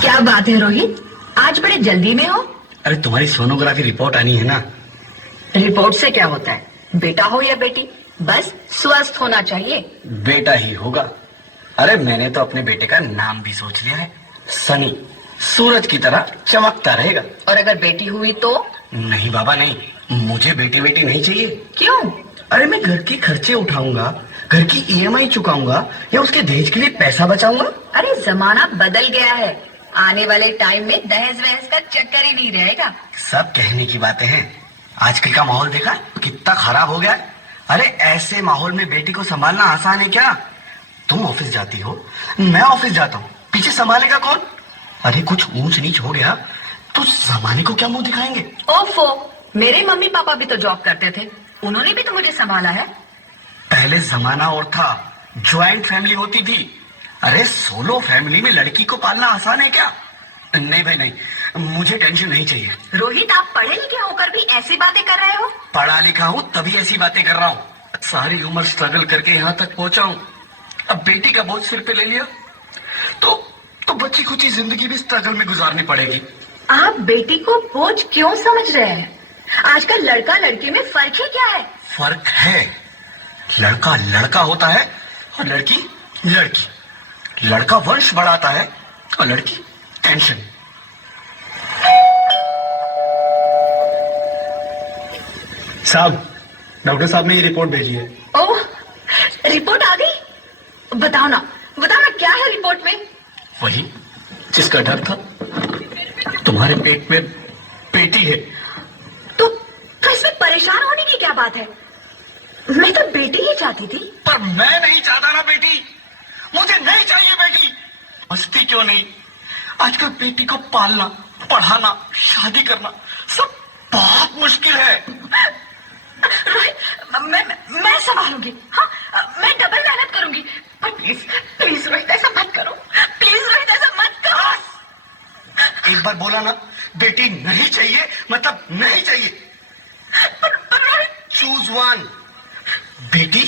क्या बात है रोहित, आज बड़े जल्दी में हो? अरे तुम्हारी सोनोग्राफी रिपोर्ट आनी है ना। रिपोर्ट से क्या होता है, बेटा हो या बेटी, बस स्वस्थ होना चाहिए। बेटा ही होगा। अरे मैंने तो अपने बेटे का नाम भी सोच लिया है, सनी। सूरज की तरह चमकता रहेगा। और अगर बेटी हुई तो? नहीं बाबा नहीं, मुझे बेटी बेटी नहीं चाहिए। क्यों? अरे मैं घर के खर्चे उठाऊंगा, घर की ईएमआई चुकाऊंगा या उसके दहेज के लिए पैसा बचाऊंगा। अरे जमाना बदल गया है, आने वाले टाइम में दहेज वहेज का चक्कर ही नहीं रहेगा। सब कहने की बातें हैं, आजकल का माहौल देखा कितना खराब हो गया है। अरे ऐसे माहौल में बेटी को संभालना आसान है क्या? तुम ऑफिस जाती हो, मैं ऑफिस जाता हूँ, पीछे संभालेगा कौन? अरे कुछ ऊंच नीच हो गया तो जमाने को क्या मुंह दिखाएंगे? ओफो, मेरे मम्मी पापा भी तो जॉब करते थे, उन्होंने भी तो मुझे संभाला है। पहले जमाना और था, ज्वाइंट फैमिली होती थी। अरे सोलो फैमिली में लड़की को पालना आसान है क्या? नहीं भाई नहीं, मुझे टेंशन नहीं चाहिए। रोहित, आप पढ़े लिखे होकर भी ऐसी बातें कर रहे हो? पढ़ा लिखा हूँ तभी ऐसी बातें कर रहा हूँ। सारी उम्र स्ट्रगल करके यहाँ तक पहुंचा हूँ, अब बेटी का बोझ सिर पे ले लिया तो बच्ची खुची जिंदगी भी स्ट्रगल में गुजारनी पड़ेगी। आप बेटी को बोझ क्यों समझ रहे हैं? आजकल लड़का लड़की में फर्क ही क्या है? फर्क है, लड़का लड़का होता है और लड़की लड़की। लड़का वंश बढ़ाता है और लड़की टेंशन। साहब, डॉक्टर साहब ने ये रिपोर्ट भेजी है। ओह, रिपोर्ट आ गई? बताओ ना क्या है रिपोर्ट में? वही जिसका डर था, तुम्हारे पेट में बेटी है। तो इसमें परेशान होने की क्या बात है? मैं तो बेटी ही चाहती थी। पर मैं नहीं चाहता ना बेटी, मुझे नहीं चाहिए बेटी। मस्ती क्यों नहीं, आजकल बेटी को पालना, पढ़ाना, शादी करना सब बहुत मुश्किल है। रोहित, मैं संभालूंगी। हाँ, मैं डबल मेहनत करूंगी। पर प्लीज रोहित, ऐसा मत करो। प्लीज रोहित, ऐसा मत करो। एक बार बोला ना, बेटी नहीं चाहिए मतलब नहीं चाहिए। पर रोहित, चूज वन, बेटी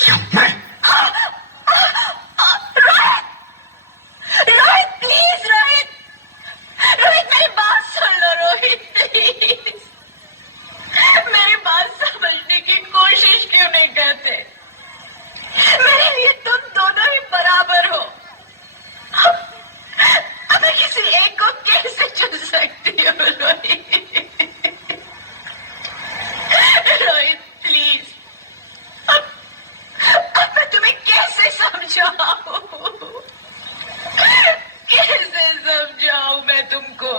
या मैं। रोहित प्लीज, रोहित मेरी बात सुन लो। रोहित प्लीज, मेरी बात समझने की कोशिश क्यों नहीं करते? मेरे लिए तुम दोनों ही बराबर हो। अब मैं किसी एक को कैसे चुन सकती हूँ? रोहित प्लीज, अब मैं तुम्हें कैसे समझाऊं? कैसे समझाऊं मैं तुमको?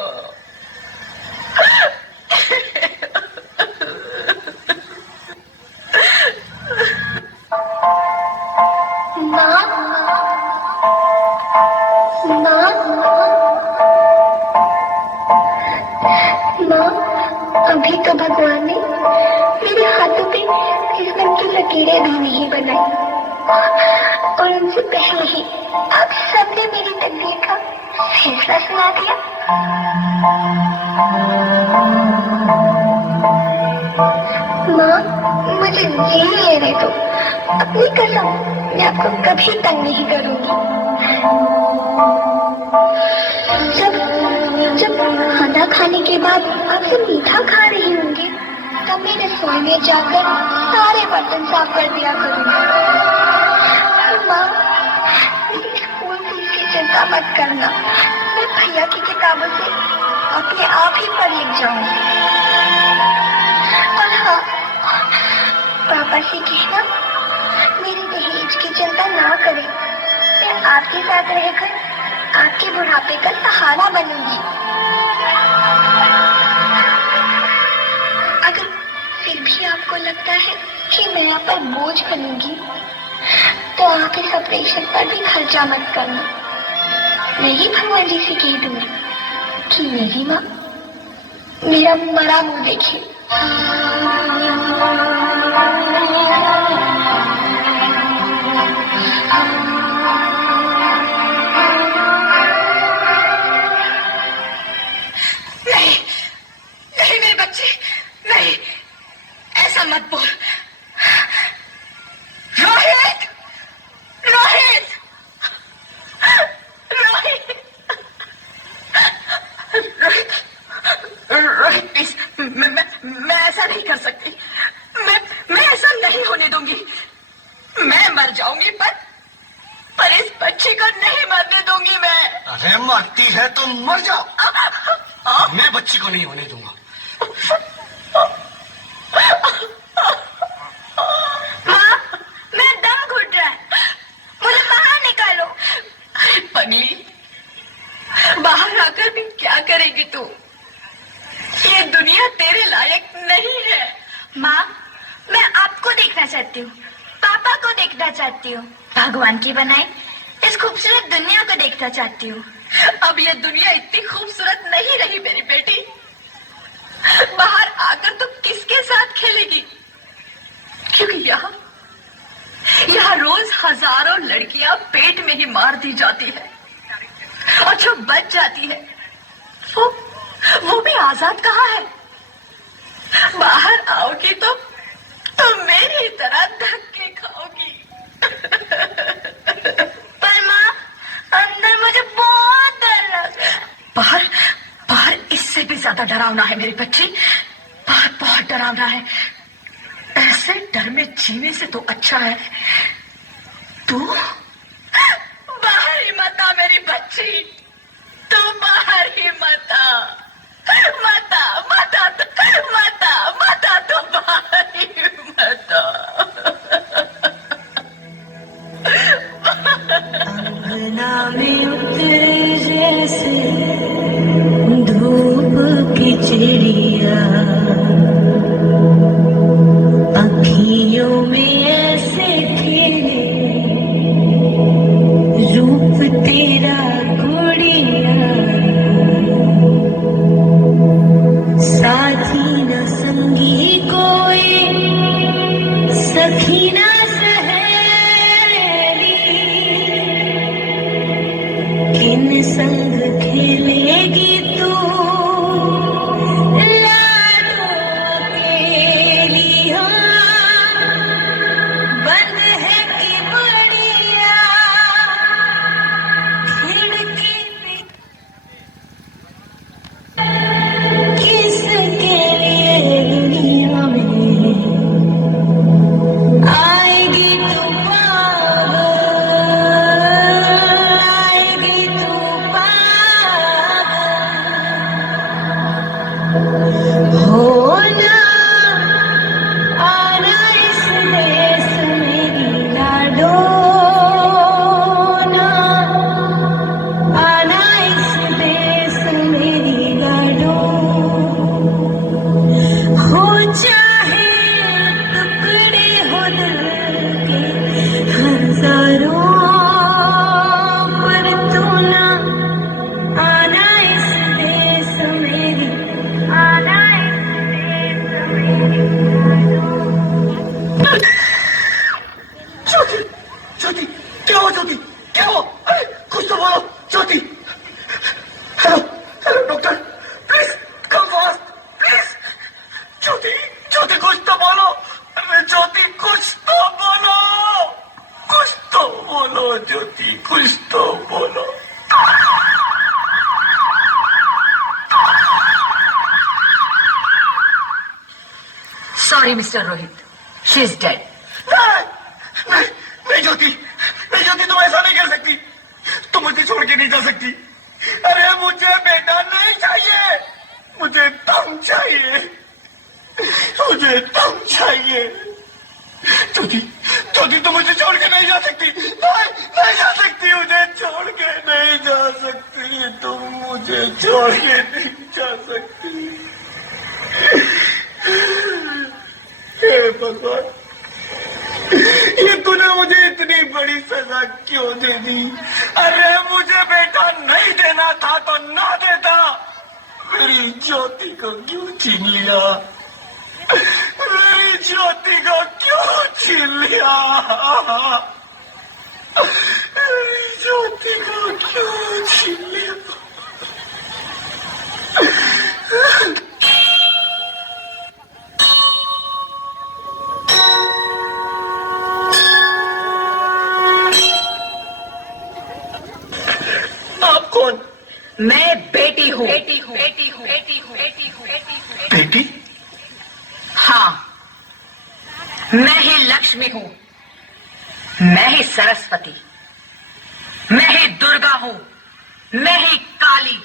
अभी तो भगवान ने मेरे हाथों पे किस्मत की लकीरें भी नहीं बनाई, और उनसे पहले ही आप सबने मेरी तकदीर का फैसला सुना दिया। माँ, मुझे जी लेने दो। अपनी कसम, मैं आपको कभी तंग नहीं करूंगी। जब खाना खाने के बाद आपसे मीठा खा रही होंगी, तब मैं रसोई में जाकर सारे बर्तन साफ कर दिया करूंगी। माँ, मेरी स्कूल फीस की चिंता मत करना, मैं भैया की किताबों से अपने आप ही पढ़ लिख जाऊंगी। और हाँ, पापा से कहना मेरी दहेज की चिंता ना करें, मैं आपके साथ रहकर आपके बुढ़ापे का सहारा बनूंगी। अगर फिर भी आपको लगता है कि मैं आप पर बोझ बनूंगी, तो आप इस ऑपरेशन पर भी खर्चा मत करना। मैं ही भगवान जी से कह दूंगी कि मेरी माँ मेरा मरा मुंह देखे। नहीं मेरे बच्चे, नहीं, ऐसा मत बोल। रोहित, रोहित, रोहित। बेटी को नहीं मरने दूंगी मैं। अरे मरती है तो मर जाओ, मैं बच्ची को नहीं होने दूंगा। माँ, मेरा दम घुट रहा है, मुझे बाहर निकालो। अरे पगली, बाहर आकर भी क्या करेगी तू? ये दुनिया तेरे लायक नहीं है। माँ, मैं आपको देखना चाहती हूँ, पापा को देखना चाहती हूँ, भगवान की बनाई इस खूबसूरत दुनिया को देखना चाहती हूँ। अब ये दुनिया इतनी खूबसूरत नहीं रही मेरी बेटी। बाहर आकर तो किसके साथ खेलेगी? क्योंकि यहाँ रोज हजारों लड़कियां पेट में ही मार दी जाती है, और जो बच जाती है वो भी आजाद कहाँ है? बाहर आओगी तो मेरी तरह धक्के खाओगी। पर माँ, अंदर मुझे बहुत डर लग रहा है। बाहर बाहर इससे भी ज्यादा डरावना है मेरी बच्ची, बाहर बहुत डरावना है। ऐसे डर में जीने से तो अच्छा है तू बाहर ही मत आ मेरी बच्ची, तू बाहर ही मत आ, मत आ, मत आ, मत आ, मत आ, तू बाहर ही मत आ। अंगना में उतरे जैसे धूप की चिड़िया, अखियों में ऐसे खेले रूप तेरा गुड़िया, साथी न संगी कोई, सखी न किन संग खेलेगी तू लाडो अकेली, हाँ बंद है कि बढ़िया खिड़की पे, किसके लिए दुनिया में आएगी तू पागल, आएगी तू पागल, होना आना इस देश मेरी लाडो, ना आना इस देश मेरी लाडो, हो चाहे टुकड़े हो दिल के हजारों, पर तू ना आना इस देश मेरी, आना इस देश मेरी लाडो। ज्योति, ज्योति, क्या हो ज्योति, क्या हो? अरे कुछ तो बोलो Jyoti. Hello hello doctor, please come fast please. Jyoti, Jyoti कुछ तो बोलो। अरे ज्योति कुछ तो बोलो, कुछ तो बोलो ज्योति, कुछ तो बोलो। Sorry mister Rohit, she is dead. नहीं नहीं नहीं ज्योति, नहीं ज्योति, तुम ऐसा नहीं कर सकती, तुम मुझे छोड़ के नहीं जा सकती। अरे मुझे बेटा नहीं चाहिए, मुझे तुम चाहिए, मुझे तुम चाहिए। ज्योति, ज्योति तुम मुझे छोड़ के नहीं जा सकती, नहीं नहीं जा सकती, मुझे छोड़ के नहीं जा सकती, तुम मुझे छोड़ के नहीं जा सकती। हे भगवान, ये तूने मुझे इतनी बड़ी सजा क्यों दे दी? अरे मुझे बेटा नहीं देना था तो ना देता, मेरी ज्योति को क्यों छीन लिया, मेरी ज्योति को क्यों छीन लिया, मेरी ज्योति को क्यों छीन लिया। आप कौन? मैं बेटी हूँ, बेटी हूँ, बेटी हूँ, बेटी हूँ, बेटी हूँ, बेटी हूँ। बेटी? हाँ, मैं ही लक्ष्मी हूँ, मैं ही सरस्वती, मैं मैं ही काली,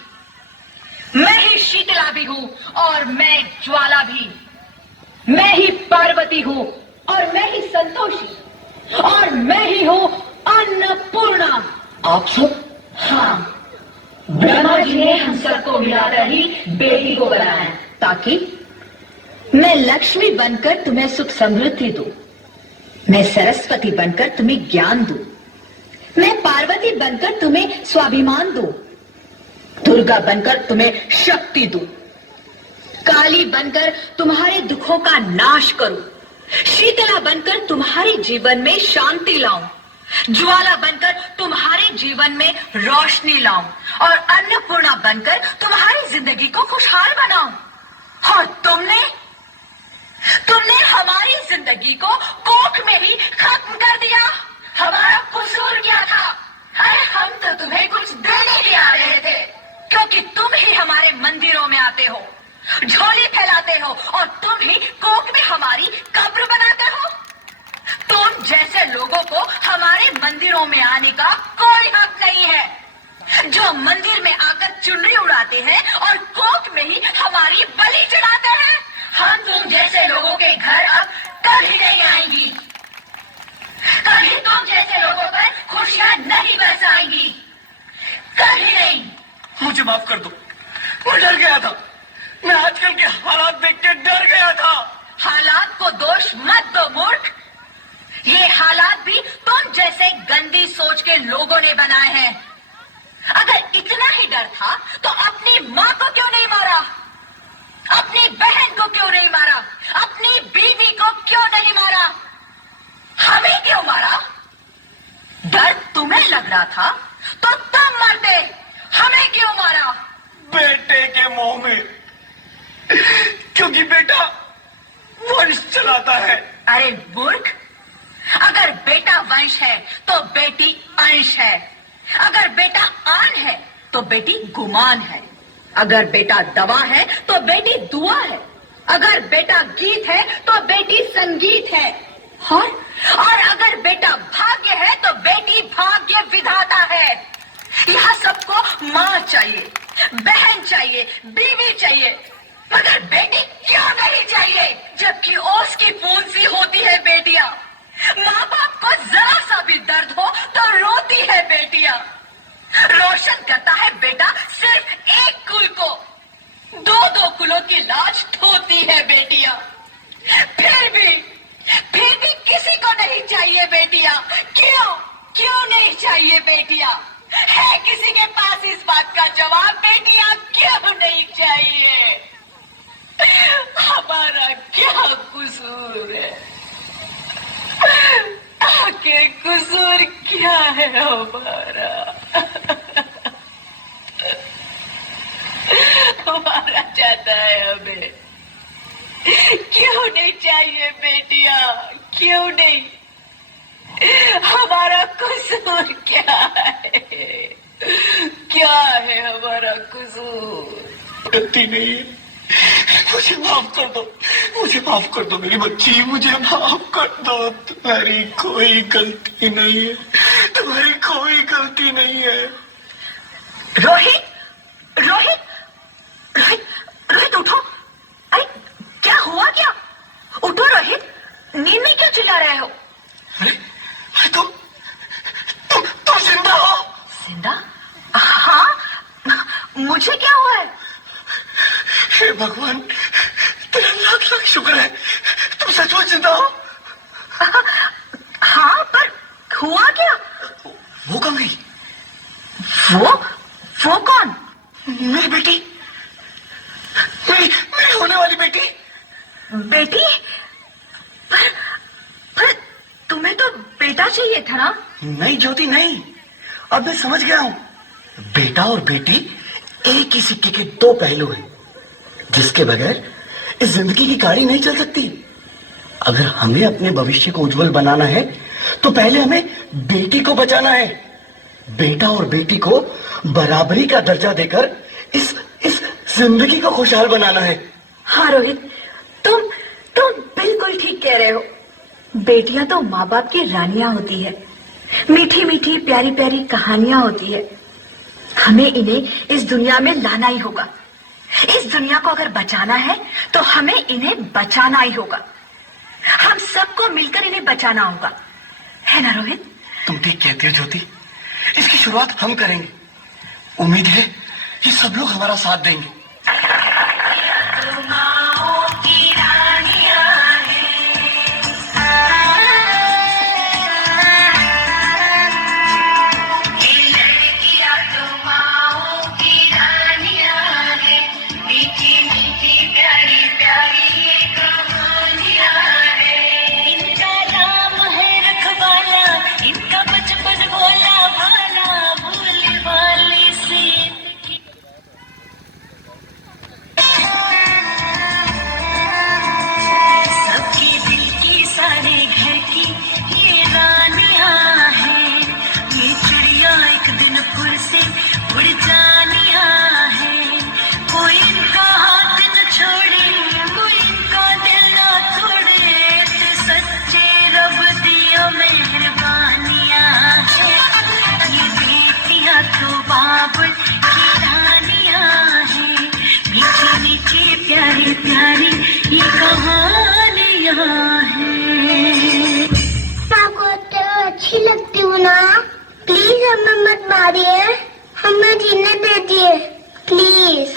मैं ही शीतला भी हूं और मैं ज्वाला भी, मैं ही पार्वती हूं और मैं ही संतोषी और मैं ही हूं अन्नपूर्णा। आप सब? हाँ, ब्रह्मा जी ने हम सबको मिलाकर ही बेटी को बनाया ताकि मैं लक्ष्मी बनकर तुम्हें सुख समृद्धि दूं, मैं सरस्वती बनकर तुम्हें ज्ञान दूं, मैं पार्वती बनकर तुम्हें स्वाभिमान दूं, दुर्गा बनकर तुम्हें शक्ति दूं, काली बनकर तुम्हारे दुखों का नाश करूं, शीतला बनकर तुम्हारे जीवन में शांति लाऊं, ज्वाला बनकर तुम्हारे जीवन में रोशनी लाऊं और अन्नपूर्णा बनकर तुम्हारी जिंदगी को खुशहाल बनाऊं। और तुमने हमारी जिंदगी को कोख में ही खत्म कर दिया। हमारा कसूर क्या था? अरे हम तो तुम्हें कुछ देने ही आ रहे थे, क्योंकि तुम ही हमारे मंदिरों में आते हो, झोली फैलाते हो और तुम ही कोख में हमारी कब्र बनाते हो। तुम जैसे लोगों को हमारे मंदिरों में आने का कोई हक नहीं है, जो मंदिर में आकर चुनरी उड़ाते हैं और कोख में ही हमारी बलि चढ़ाते हैं। हम तुम जैसे लोगों के घर अब कभी नहीं आएंगी, कभी तुम जैसे लोगों पर खुशियां नहीं बरसाएंगी, कभी नहीं। मुझे माफ कर दो, मैं डर गया था, मैं आजकल के हालात देख के डर गया था। हालात को दोष मत दो मूर्ख, ये हालात भी तुम जैसे गंदी सोच के लोगों ने बनाए हैं। अगर इतना ही डर था तो अपनी माँ को क्यों नहीं मारा, अपनी बहन को क्यों नहीं मारा, अपनी बीवी को क्यों नहीं मारा, हमें क्यों मारा? डर तुम्हें लग रहा था तो तुम मरते, हमें क्यों मारा? बेटे के मोह में, क्योंकि बेटा वंश चलाता है। अरे मूर्ख, अगर बेटा वंश है तो बेटी अंश है, अगर बेटा आन है तो बेटी गुमान है, अगर बेटा दवा है तो बेटी दुआ है, अगर बेटा गीत है तो बेटी संगीत है, और अगर बेटा भाग्य है तो बेटी भाग्य विधाता है। यह सबको माँ चाहिए, बहन चाहिए, बीवी चाहिए, मगर बेटी क्यों नहीं चाहिए? जबकि ओस की बूंद सी होती है बेटियां, माँ बाप को जरा सा भी दर्द हो तो रोती है बेटियां। रोशन करता है बेटा सिर्फ एक कुल को, दो कुलों की लाज ढोती है बेटियां। फिर भी किसी को नहीं चाहिए बेटियां। क्यों नहीं चाहिए बेटियां? है किसी के पास इस बात का जवाब? बेटियां क्यों नहीं चाहिए? हमारा क्या कसूर है? आखिर कसूर क्या है हमारा? हमारा जाता है हमें। क्यों नहीं चाहिए बेटियां? क्यों नहीं? हमारा कसूर क्या है? क्या है हमारा कसूर? गलती नहीं है, मुझे माफ कर दो, मुझे माफ कर दो मेरी बच्ची, मुझे माफ कर दो। तुम्हारी कोई गलती नहीं है, तुम्हारी कोई गलती नहीं है। रोहित, रोहित, रोहित, रोहित उठो। अरे क्या हुआ? क्या? उठो रोहित, नींद में क्यों चिल्ला रहे हो? अरे तुम जिंदा हो? जिंदा? हाँ, मुझे क्या हुआ है? हे भगवान, तेरा लाख लाख शुक्र है, तुम सचमुच जिंदा हो। हाँ, पर हुआ क्या? वो कहाँ गई? वो कौन? मेरी बेटी, मेरी होने वाली बेटी। बेटी? पर तुम्हें तो बेटा चाहिए था ना? नहीं ज्योति, नहीं, अब मैं समझ गया हूँ। बेटा और बेटी एक ही सिक्के के दो पहलू हैं, जिसके बगैर इस जिंदगी की गाड़ी नहीं चल सकती। अगर हमें अपने भविष्य को उज्जवल बनाना है तो पहले हमें बेटी को बचाना है। बेटा और बेटी को बराबरी का दर्जा देकर इस जिंदगी को खुशहाल बनाना है। हाँ रोहित, तुम बिल्कुल ठीक कह रहे हो। बेटियां तो माँ बाप की रानियां होती है, मीठी मीठी प्यारी प्यारी कहानियां होती है। हमें इन्हें इस दुनिया में लाना ही होगा। इस दुनिया को अगर बचाना है तो हमें इन्हें बचाना ही होगा। हम सबको मिलकर इन्हें बचाना होगा, है ना रोहित? तुम ठीक कहती हो ज्योति, इसकी शुरुआत हम करेंगे। उम्मीद है कि सब लोग हमारा साथ देंगे। इनका नाम है रखवाला, इनका बचपन भोला भाला, भोले वाले से इनकी सबके दिल की सारे घर की ये रानियां हैं। ये चिड़िया एक दिन फिर से उड़ जानियां हैं। कोई इनका हाथ न छोड़े, कोई इनका दिल न तोड़े, ते सच्चे रब दिया मेहरबानियां हैं। ये बेटियां तो बाबुल की रानियां हैं। मीठी मीठी प्यारी प्यारी ये कहानियां हैं। आपको तो अच्छी लगती हूँ ना, प्लीज हमें मत मारिए, हमें जीने दीजिए प्लीज।